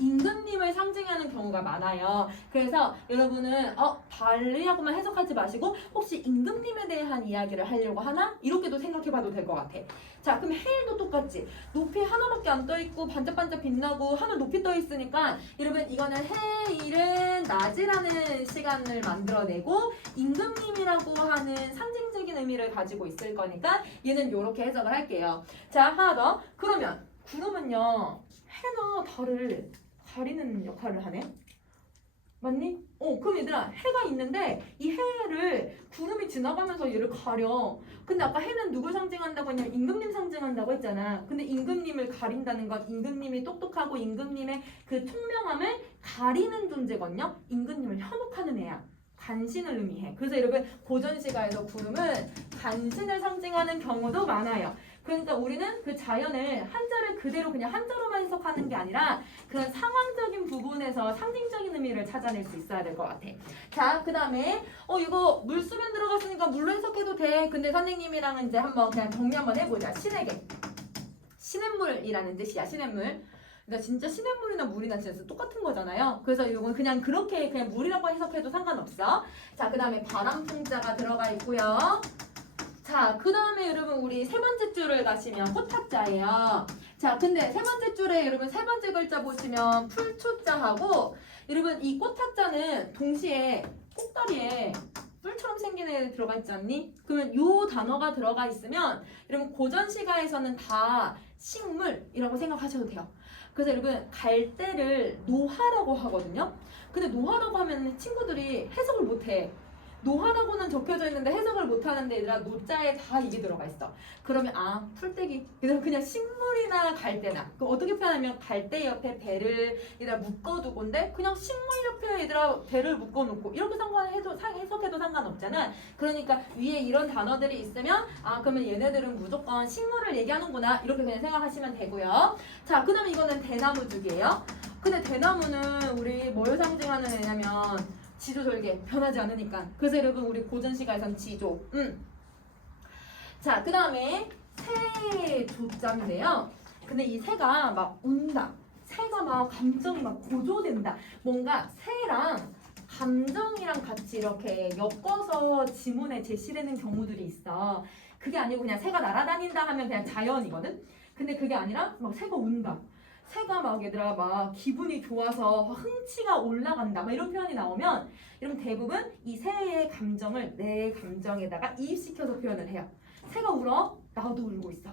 임금님을 상징하는 경우가 많아요. 그래서 여러분은 달이라고만 해석하지 마시고 혹시 임금님에 대한 이야기를 하려고 하나? 이렇게도 생각해봐도 될 것 같아. 자, 그럼 해일도 똑같지. 높이 하나밖에 안 떠있고 반짝반짝 빛나고 하늘 높이 떠있으니까 여러분 이거는 해일은 낮이라는 시간을 만들어내고 임금님이라고 하는 상징적인 의미를 가지고 있을 거니까 얘는 이렇게 해석을 할게요. 자, 하나 더. 그러면 구름은요 해나 달을 가리는 역할을 하네. 맞니? 그럼 얘들아 해가 있는데 이 해를 구름이 지나가면서 얘를 가려. 근데 아까 해는 누굴 상징한다고 했냐면 임금님 상징한다고 했잖아. 근데 임금님을 가린다는 건 임금님이 똑똑하고 임금님의 그 총명함을 가리는 존재거든요. 임금님을 현혹하는 애야. 간신을 의미해. 그래서 여러분 고전 시가에서 구름은 간신을 상징하는 경우도 많아요. 그러니까 우리는 그 자연을 한자를 그대로 그냥 한자로만 해석하는 게 아니라 그런 상황적인 부분에서 상징적인 의미를 찾아낼 수 있어야 될 것 같아. 자, 그 다음에 이거 물수변 들어갔으니까 물로 해석해도 돼. 근데 선생님이랑은 이제 한번 그냥 정리 한번 해보자. 신에게. 시냇물이라는 뜻이야. 시냇물. 그러니까 진짜 시냇물이나 물이나 진짜 똑같은 거잖아요. 그래서 이건 그냥 그렇게 그냥 물이라고 해석해도 상관없어. 자, 그 다음에 바람풍자가 들어가 있고요. 자, 그 다음에 여러분 우리 세 번째 줄을 가시면 꽃학자예요. 자, 근데 세 번째 줄에 여러분 세 번째 글자 보시면 풀초자하고 여러분 이 꽃학자는 동시에 꼭다리에 뿔처럼 생긴 애 들어가 있지 않니? 그러면 요 단어가 들어가 있으면 여러분 고전 시가에서는 다 식물이라고 생각하셔도 돼요. 그래서 여러분 갈대를 노화라고 하거든요. 근데 노화라고 하면 친구들이 해석을 못해. 노화라고는 적혀져 있는데 해석을 못하는데 얘들아 노자에 다 이게 들어가 있어. 그러면 풀떼기. 얘들아 그냥 식물이나 갈대나. 그럼 어떻게 표현하면 갈대 옆에 배를 얘들아 묶어두고인데 그냥 식물 옆에 얘들아 배를 묶어놓고 이렇게 해석해도 상관없잖아. 그러니까 위에 이런 단어들이 있으면 그러면 얘네들은 무조건 식물을 얘기하는구나 이렇게 그냥 생각하시면 되고요. 자, 그 다음에 이거는 대나무죽이에요. 근데 대나무는 우리 뭘 상징하는 애냐면 지조절개 변하지 않으니까. 그래서 여러분 우리 고전 시가에선 지조. 자, 그 다음에 새조자인데요. 근데 이 새가 막 운다. 새가 막 감정이 막 고조된다. 뭔가 새랑 감정이랑 같이 이렇게 엮어서 지문에 제시되는 경우들이 있어. 그게 아니고 그냥 새가 날아다닌다 하면 그냥 자연이거든. 근데 그게 아니라 막 새가 운다. 새가 막 얘들아 막 기분이 좋아서 흥치가 올라간다 막 이런 표현이 나오면 여러분 대부분 이 새의 감정을 내 감정에다가 이입시켜서 표현을 해요. 새가 울어? 나도 울고 있어.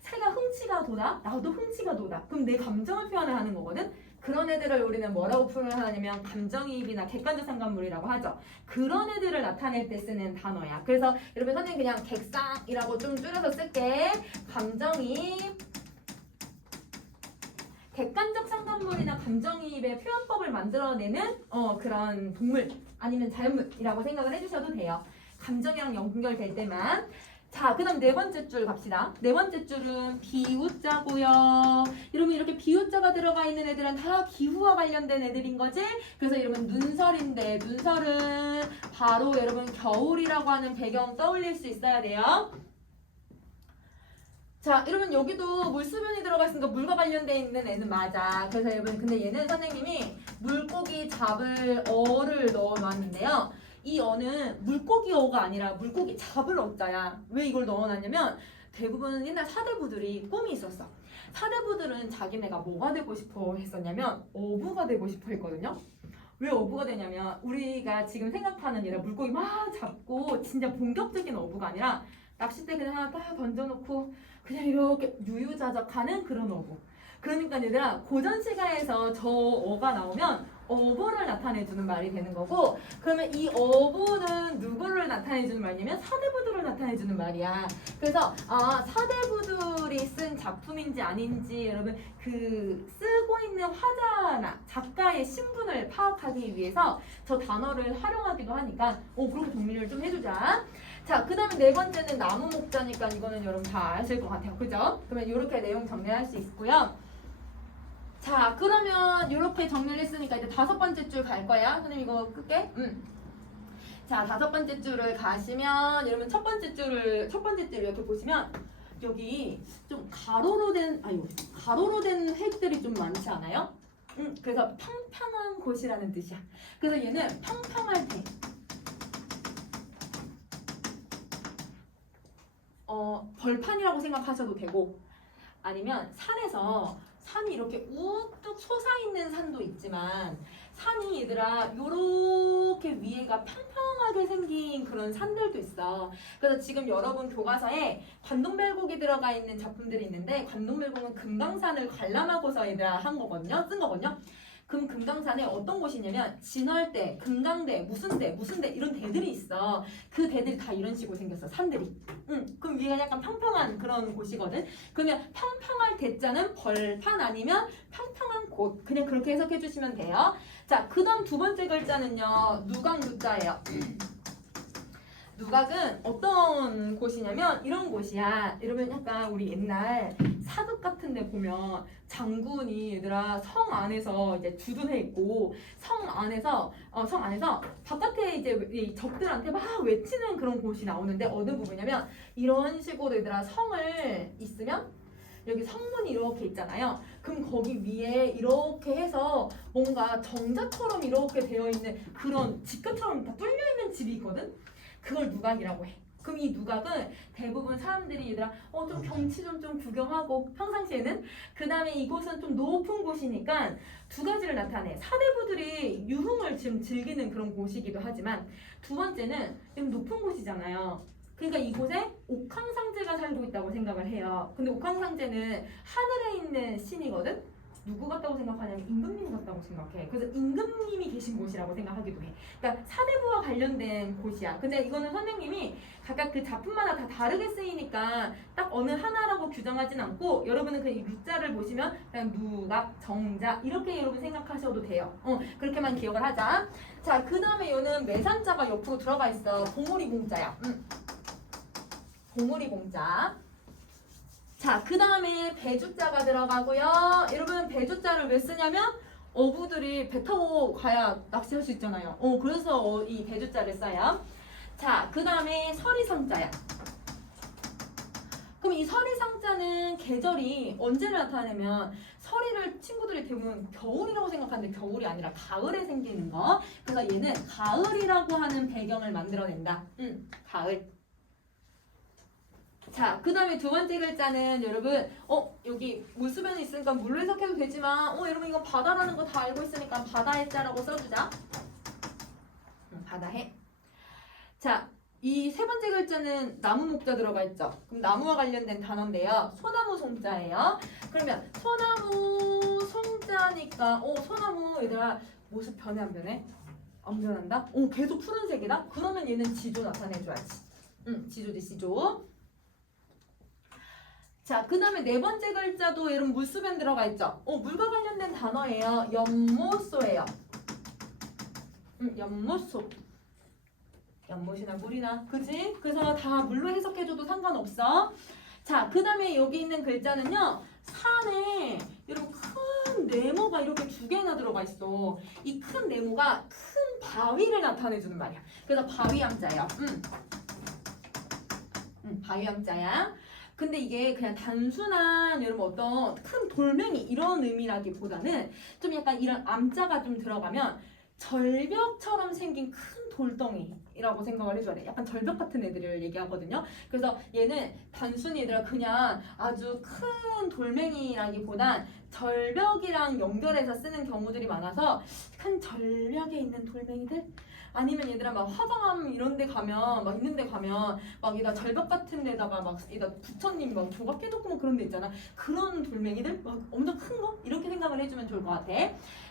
새가 흥치가 돋아? 나도 흥치가 돋아. 그럼 내 감정을 표현을 하는 거거든. 그런 애들을 우리는 뭐라고 표현하냐면 감정이입이나 객관적 상관물이라고 하죠. 그런 애들을 나타낼 때 쓰는 단어야. 그래서 여러분 선생님 그냥 객상이라고 좀 줄여서 쓸게. 감정이입 객관적 상관물이나 감정이입의 표현법을 만들어내는 그런 동물 아니면 자연물이라고 생각을 해주셔도 돼요. 감정이랑 연결될 때만. 자, 그 다음 네 번째 줄 갑시다. 네 번째 줄은 비우자고요. 여러분 이렇게 비우자가 들어가 있는 애들은 다 기후와 관련된 애들인 거지? 그래서 여러분 눈설인데 눈설은 바로 여러분 겨울이라고 하는 배경 떠올릴 수 있어야 돼요. 자, 여러분 여기도 물수변이 들어가 있으니까 물과 관련돼 있는 애는 맞아. 그래서 여러분 근데 얘는 선생님이 물고기 잡을 어를 넣어놨는데요. 이 어는 물고기 어가 아니라 물고기 잡을 어자야. 왜 이걸 넣어놨냐면 대부분 옛날 사대부들이 꿈이 있었어. 사대부들은 자기네가 뭐가 되고 싶어 했었냐면 어부가 되고 싶어 했거든요. 왜 어부가 되냐면 우리가 지금 생각하는 얘가 물고기 막 잡고 진짜 본격적인 어부가 아니라 낚싯대 그냥 하나 딱 던져놓고 그냥 이렇게 유유자적하는 그런 어부. 그러니까 얘들아 고전 시가에서 저 어가 나오면 어부를 나타내주는 말이 되는 거고, 그러면 이 어부는 누구를 나타내주는 말이냐면 사대부들을 나타내주는 말이야. 그래서 사대부들이 쓴 작품인지 아닌지 여러분 그 쓰고 있는 화자나 작가의 신분을 파악하기 위해서 저 단어를 활용하기도 하니까 그렇게 정리를 좀 해주자. 자, 그 다음에 네 번째는 나무 목자니까 이거는 여러분 다 아실 것 같아요. 그죠? 그러면 이렇게 내용 정리할 수 있고요. 자, 그러면 이렇게 정리를 했으니까 이제 다섯 번째 줄 갈 거야. 선생님 이거 끌게. 자, 다섯 번째 줄을 가시면 여러분 첫 번째 줄 이렇게 보시면 여기 좀 가로로 된 획들이 좀 많지 않아요? 그래서 평평한 곳이라는 뜻이야. 그래서 얘는 평평할 때 벌판이라고 생각하셔도 되고, 아니면 산이 이렇게 우뚝 솟아있는 산도 있지만 산이 얘들아 요렇게 위에가 평평하게 생긴 그런 산들도 있어. 그래서 지금 여러분 교과서에 관동별곡이 들어가 있는 작품들이 있는데 관동별곡은 금강산을 관람하고서 얘들아 쓴 거거든요. 그럼 금강산에 어떤 곳이냐면 진월대, 금강대, 무슨 대 이런 대들이 있어. 그 대들이 다 이런 식으로 생겼어. 산들이. 그럼 위가 약간 평평한 그런 곳이거든. 그러면 평평할 대자는 벌판 아니면 평평한 곳. 그냥 그렇게 해석해 주시면 돼요. 자, 그 다음 두 번째 글자는요. 누각 누자예요. 누각은 어떤 곳이냐면 이런 곳이야. 여러분 약간 우리 옛날 사극 같은 데 보면 장군이 얘들아 성 안에서 이제 주둔해 있고 성 안에서 바깥에 이제 이 적들한테 막 외치는 그런 곳이 나오는데 어느 부분이냐면 이런 식으로 얘들아 성을 있으면 여기 성문이 이렇게 있잖아요. 그럼 거기 위에 이렇게 해서 뭔가 정자처럼 이렇게 되어 있는 그런 집같처럼 다 뚫려 있는 집이 있거든. 그걸 누각이라고 해. 그럼 이 누각은 대부분 사람들이 얘들아 좀 경치 좀 구경하고 평상시에는 그 다음에 이곳은 좀 높은 곳이니까 두 가지를 나타내. 사대부들이 유흥을 지금 즐기는 그런 곳이기도 하지만 두 번째는 좀 높은 곳이잖아요. 그러니까 이곳에 옥황상제가 살고 있다고 생각을 해요. 근데 옥황상제는 하늘에 있는 신이거든. 누구 같다고 생각하냐면 임금님 같다고 생각해. 그래서 임금님이 계신 곳이라고 생각하기도 해. 그러니까 사대부와 관련된 곳이야. 근데 이거는 선생님이 각각 그 작품마다 다 다르게 쓰이니까 딱 어느 하나라고 규정하진 않고 여러분은 그 유자를 보시면 그냥 누각, 정자 이렇게 여러분 생각하셔도 돼요. 그렇게만 기억을 하자. 자, 그 다음에 얘는 매산자가 옆으로 들어가 있어. 봉우리 봉자야. 봉우리 봉자. 자, 그 다음에 배주자가 들어가고요. 여러분 배주자를 왜 쓰냐면 어부들이 배 타고 가야 낚시할 수 있잖아요. 그래서 이 배주자를 써요. 자, 그 다음에 서리상자야. 그럼 이 서리상자는 계절이 언제를 나타내면 서리를 친구들이 대부분 겨울이라고 생각하는데 겨울이 아니라 가을에 생기는 거. 그래서 얘는 가을이라고 하는 배경을 만들어낸다. 가을. 자, 그 다음에 두 번째 글자는 여러분 여기 물수변이 있으니까 물로 해석해도 되지만 여러분 이거 바다라는 거 다 알고 있으니까 바다의 자라고 써주자. 바다해. 자, 이 세 번째 글자는 나무 목자 들어가 있죠. 그럼 나무와 관련된 단어인데요. 소나무 송자예요. 그러면 소나무 송자니까 소나무 얘들아 모습 변해 안 변해? 안 변한다? 계속 푸른색이다? 그러면 얘는 지조 나타내줘야지. 지조지 지조. 자, 그 다음에 네 번째 글자도 여러분 물수변 들어가 있죠. 물과 관련된 단어예요. 연못소예요. 연못소. 연못이나 물이나, 그지? 그래서 다 물로 해석해줘도 상관없어. 자, 그 다음에 여기 있는 글자는요. 산에 여러분 큰 네모가 이렇게 두 개나 들어가 있어. 이 큰 네모가 큰 바위를 나타내주는 말이야. 그래서 바위양자예요. 바위양자야. 근데 이게 그냥 단순한 여러분 어떤 큰 돌멩이 이런 의미라기보다는 좀 약간 이런 암자가 좀 들어가면 절벽처럼 생긴 큰 돌덩이라고 생각을 해줘야 돼. 약간 절벽 같은 애들을 얘기하거든요. 그래서 얘는 단순히 얘들아 그냥 아주 큰 돌멩이라기보단 절벽이랑 연결해서 쓰는 경우들이 많아서 큰 절벽에 있는 돌멩이들? 아니면 얘들아 막 화강암 이런 데 가면 막 있는 데 가면 막 이다 절벽 같은 데다가 막 이다 부처님 막 조각해놓고 뭐 그런 데 있잖아. 그런 돌멩이들? 막 엄청 큰 거? 이렇게 생각을 해주면 좋을 것 같아.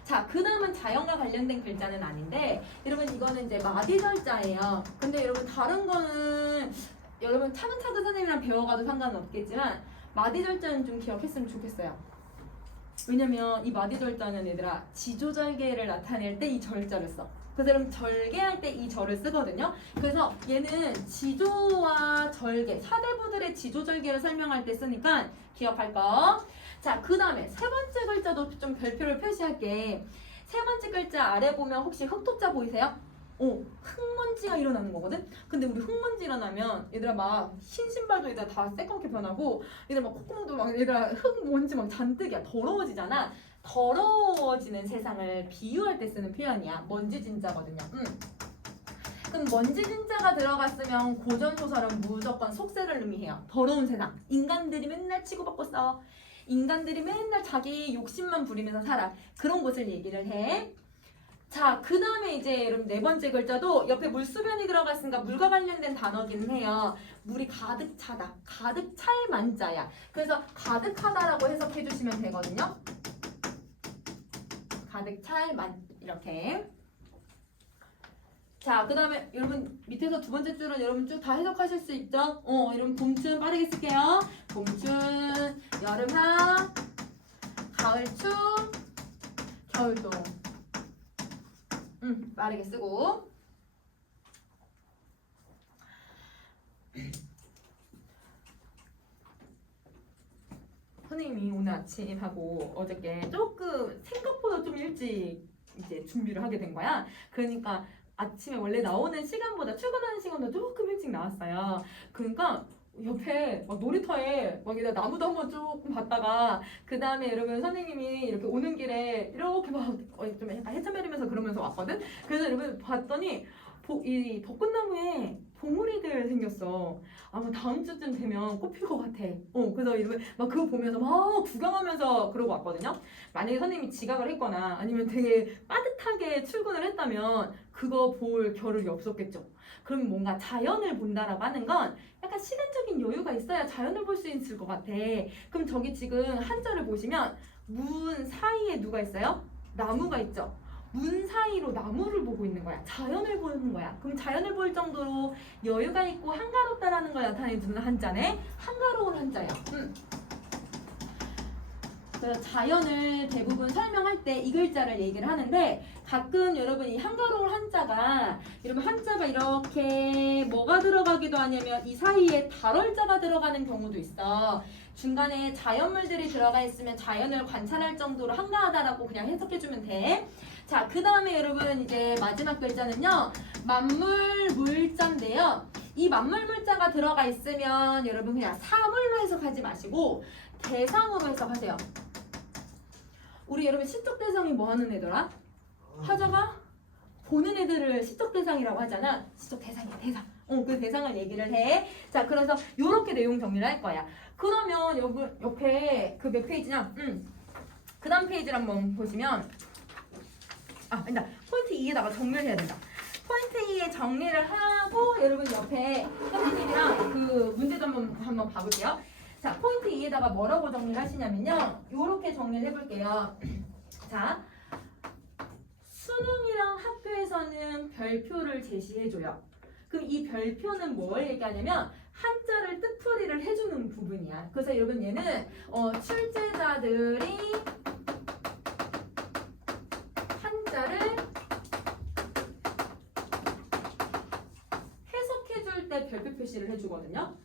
자, 그 다음은 자연과 관련된 글자는 아닌데 여러분 이거는 이제 마디절자예요. 근데 여러분 다른 거는 여러분 차근차근 선생님이랑 배워가도 상관은 없겠지만 마디절자는 좀 기억했으면 좋겠어요. 왜냐면 이 마디절자는 얘들아 지조절개를 나타낼 때 이 절자를 써. 그래서 여러분 절개할 때 이 절을 쓰거든요. 그래서 얘는 지조와 절개, 사대부들의 지조절개를 설명할 때 쓰니까 기억할 거. 자, 그 다음에 세 번째 글자도 좀 별표를 표시할게. 세 번째 글자 아래 보면 혹시 흙토자 보이세요? 흙먼지가 일어나는 거거든? 근데 우리 흙먼지 일어나면 얘들아 막 흰 신발도 얘들아 다 새까맣게 변하고 얘들아 막 콧구멍도 막 얘들아 흙먼지 막 잔뜩이야. 더러워지잖아. 더러워지는 세상을 비유할 때 쓰는 표현이야. 먼지 진자거든요. 그럼 먼지 진자가 들어갔으면 고전소설은 무조건 속세를 의미해요. 더러운 세상. 인간들이 맨날 치고받고 싸워. 인간들이 맨날 자기 욕심만 부리면서 살아. 그런 곳을 얘기를 해. 자, 그 다음에 이제 여러분 네 번째 글자도 옆에 물수변이 들어갔으니까 물과 관련된 단어기는 해요. 물이 가득 차다. 가득 찰 만자야. 그래서 가득하다라고 해석해 주시면 되거든요. 가득 찰 만 이렇게. 자, 그 다음에 여러분 밑에서 두 번째 줄은 여러분 쭉 다 해석하실 수 있죠? 여러분 봄춘 빠르게 쓸게요. 봄춘, 여름하, 가을춘, 겨울동. 빠르게 쓰고. 선생님이 오늘 아침 하고 어저께 조금 생각보다 좀 일찍 이제 준비를 하게 된 거야. 그러니까 아침에 원래 나오는 시간보다 출근하는 시간보다 조금 일찍 나왔어요. 그러니까 옆에 막 놀이터에 막 이다 나무도 한번 조금 봤다가 그 다음에 여러분 선생님이 이렇게 오는 길에 이렇게 막 좀 약간 헤쳐매리면서 그러면서 왔거든. 그래서 여러분 봤더니 이 벚꽃나무에 봉우리들 생겼어. 아마 다음 주쯤 되면 꽃필 것 같아. 그래서 이러면 막 그거 보면서 막 구경하면서 그러고 왔거든요. 만약에 선생님이 지각을 했거나 아니면 되게 빠듯하게 출근을 했다면 그거 볼 겨를이 없었겠죠. 그럼 뭔가 자연을 본다라고 하는 건 약간 시간적인 여유가 있어야 자연을 볼 수 있을 것 같아. 그럼 저기 지금 한자를 보시면 문 사이에 누가 있어요? 나무가 있죠. 문 사이로 나무를 보고 있는 거야. 자연을 보는 거야. 그럼 자연을 볼 정도로 여유가 있고 한가롭다라는 걸 나타내주는 한자네. 한가로운 한자야. 그래서 자연을 대부분 설명할 때 이 글자를 얘기를 하는데 가끔 여러분 이 한가로운 한자가 여러분 한자가 이렇게 뭐가 들어가기도 하냐면 이 사이에 달월자가 들어가는 경우도 있어. 중간에 자연물들이 들어가 있으면 자연을 관찰할 정도로 한가하다라고 그냥 해석해주면 돼. 자, 그 다음에 여러분 이제 마지막 글자는요. 만물 물자인데요. 이 만물 물자가 들어가 있으면 여러분 그냥 사물로 해석하지 마시고 대상으로 해석하세요. 우리 여러분 시적 대상이 뭐 하는 애더라? 화자가 보는 애들을 시적 대상이라고 하잖아. 시적 대상이야, 대상. 그 대상을 얘기를 해. 자, 그래서 요렇게 내용 정리를 할 거야. 그러면 여러분 옆에 그 몇 페이지냐? 그 다음 페이지를 한번 보시면 아니다. 포인트 2에다가 정리를 해야 된다. 포인트 2에 정리를 하고 여러분 옆에 선생님이랑 그 문제도 한번 봐볼게요. 자, 포인트 2에다가 뭐라고 정리를 하시냐면요. 요렇게 정리를 해볼게요. 자, 수능이랑 학교에서는 별표를 제시해줘요. 그럼 이 별표는 뭘 얘기하냐면 한자를 뜻풀이를 해주는 부분이야. 그래서 여러분 얘는 출제자들이 한자를 해석해줄 때 별표 표시를 해주거든요.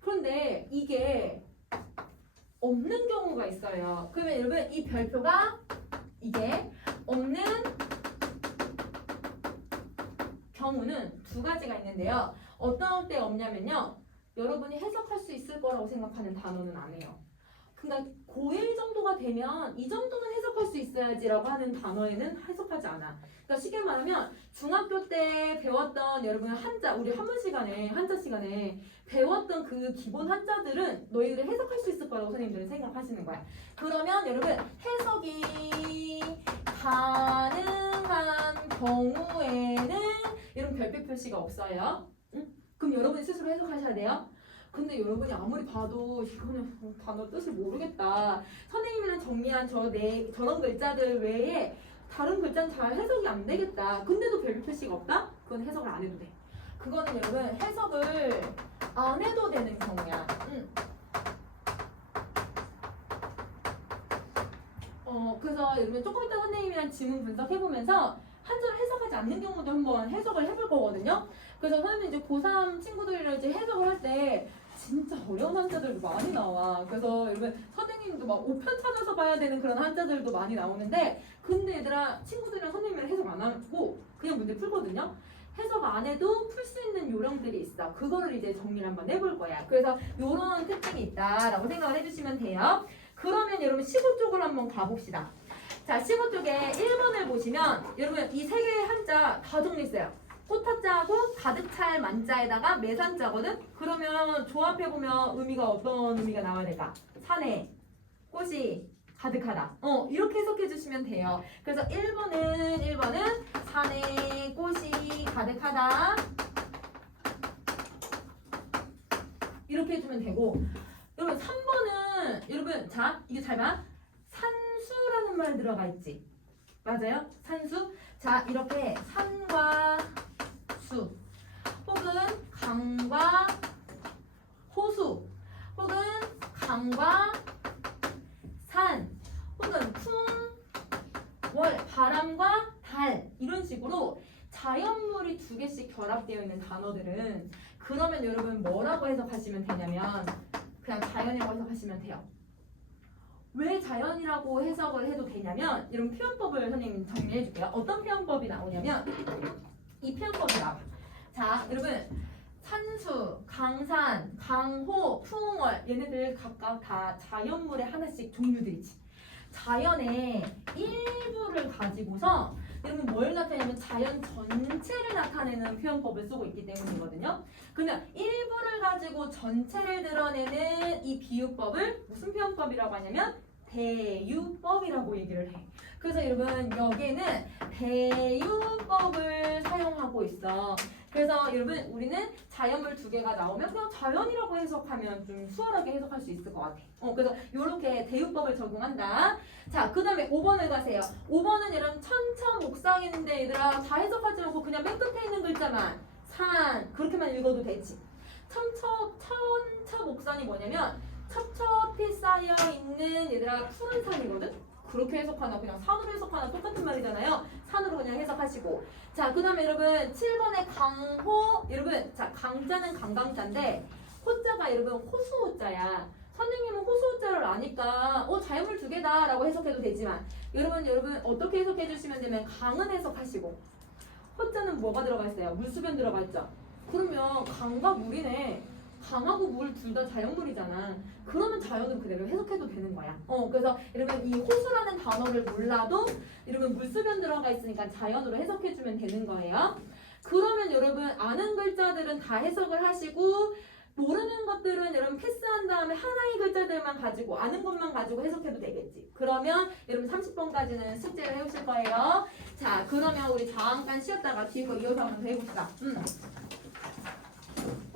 그런데 이게 없는 경우가 있어요. 그러면 여러분 이 별표가 이게 없는 경우는 두 가지가 있는데요. 어떤 때 없냐면요. 여러분이 해석할 수 있을 거라고 생각하는 단어는 안 해요. 그러니까 고1 정도가 되면 이 정도는 해석할 수 있어야지라고 하는 단어에는 해석하지 않아. 그러니까 쉽게 말하면 중학교 때 배웠던 여러분 한자, 우리 한문 시간에 한자 시간에 배웠던 그 기본 한자들은 너희들 해석할 수 있을 거라고 선생님들은 생각하시는 거야. 그러면 여러분 해석이 가능한 경우에는 이런 별표 표시가 없어요. 응? 그럼 여러분이 스스로 해석하셔야 돼요. 근데 여러분이 아무리 봐도 이거는 단어 뜻을 모르겠다. 선생님이랑 정리한 저런 글자들 외에 다른 글자는 잘 해석이 안 되겠다. 근데도 별표 표시가 없다? 그건 해석을 안 해도 돼. 그거는 여러분 해석을 안 해도 되는 경우야. 그래서 여러분 조금 이따 선생님이랑 지문 분석해보면서 한자를 해석하지 않는 경우도 한번 해석을 해볼 거거든요. 그래서 선생님 이제 고3 친구들이랑 이제 해석을 할 때 진짜 어려운 한자들도 많이 나와. 그래서 여러분 선생님도 막 5편 찾아서 봐야 되는 그런 한자들도 많이 나오는데 근데 얘들아 친구들이랑 선생님이랑 해석 안 하고 그냥 문제 풀거든요. 해석 안 해도 풀 수 있는 요령들이 있어. 그거를 이제 정리를 한번 해볼 거야. 그래서 요런 특징이 있다라고 생각을 해주시면 돼요. 그러면 여러분 시고 쪽으로 한번 가봅시다. 자, 시고 쪽에 1번을 보시면 여러분 이 세 개의 한자 다 정리했어요. 꽃화자하고 가득 찰 만자에다가 매산자거든? 그러면 조합해보면 의미가 어떤 의미가 나와야 될까? 산에 꽃이 가득하다. 이렇게 해석해 주시면 돼요. 그래서 1번은 산에 꽃이 가득하다. 이렇게 해주면 되고 여러분 3번은 여러분 자 이게 잘 봐. 산수라는 말 들어가 있지. 맞아요? 산수. 자 이렇게 산과 수 혹은 강과 호수 혹은 강과 산 혹은 풍, 월, 바람과 달 이런 식으로 자연물이 두 개씩 결합되어 있는 단어들은 그러면 여러분 뭐라고 해석하시면 되냐면 그냥 자연이라고 해석하시면 돼요. 왜 자연이라고 해석을 해도 되냐면 이런 표현법을 선생님 정리해 줄게요. 어떤 표현법이 나오냐면 이 표현법이 나와. 자 여러분 산수, 강산, 강호, 풍월 얘네들 각각 다 자연물의 하나씩 종류들이지. 자연의 일부를 가지고서 여러분 뭘 나타내냐면 자연 전체를 나타내는 표현법을 쓰고 있기 때문이거든요. 근데 일부를 가지고 전체를 드러내는 이 비유법을 무슨 표현법이라고 하냐면 대유법이라고 얘기를 해. 그래서 여러분 여기에는 대유법을 사용하고 있어. 그래서 여러분 우리는 자연물 두 개가 나오면 그냥 자연이라고 해석하면 좀 수월하게 해석할 수 있을 것 같아. 그래서 이렇게 대유법을 적용한다. 자, 그 다음에 5번을 가세요. 5번은 이런 천천목상인데 얘들아 다 해석하지 않고 그냥 맨 끝에 있는 글자만 산 그렇게만 읽어도 되지. 천천목산이 뭐냐면 첩첩히 쌓여 있는 얘들아 푸른 산이거든. 그렇게 해석하나 그냥 산으로 해석하나 똑같은 말이잖아요. 산으로 그냥 해석하시고. 자, 그 다음에 여러분 7번에 강호. 여러분 자 강자는 강강자인데 호자가 여러분 호수호자야. 선생님은 호수호자를 아니까 자연물 두 개다 라고 해석해도 되지만 여러분 어떻게 해석해 주시면 되면 강은 해석하시고 호자는 뭐가 들어가 있어요? 물수변 들어가 있죠. 그러면 강과 물이네. 강하고 물 둘 다 자연물이잖아. 그러면 자연은 그대로 해석해도 되는 거야. 그래서 여러분 이 호수라는 단어를 몰라도 여러분 물수변 들어가 있으니까 자연으로 해석해주면 되는 거예요. 그러면 여러분 아는 글자들은 다 해석을 하시고 모르는 것들은 여러분 패스한 다음에 하나의 글자들만 가지고 아는 것만 가지고 해석해도 되겠지. 그러면 여러분 30번까지는 숙제를 해오실 거예요. 자, 그러면 우리 잠깐 쉬었다가 뒤에 거 이어서 한번 더 해봅시다.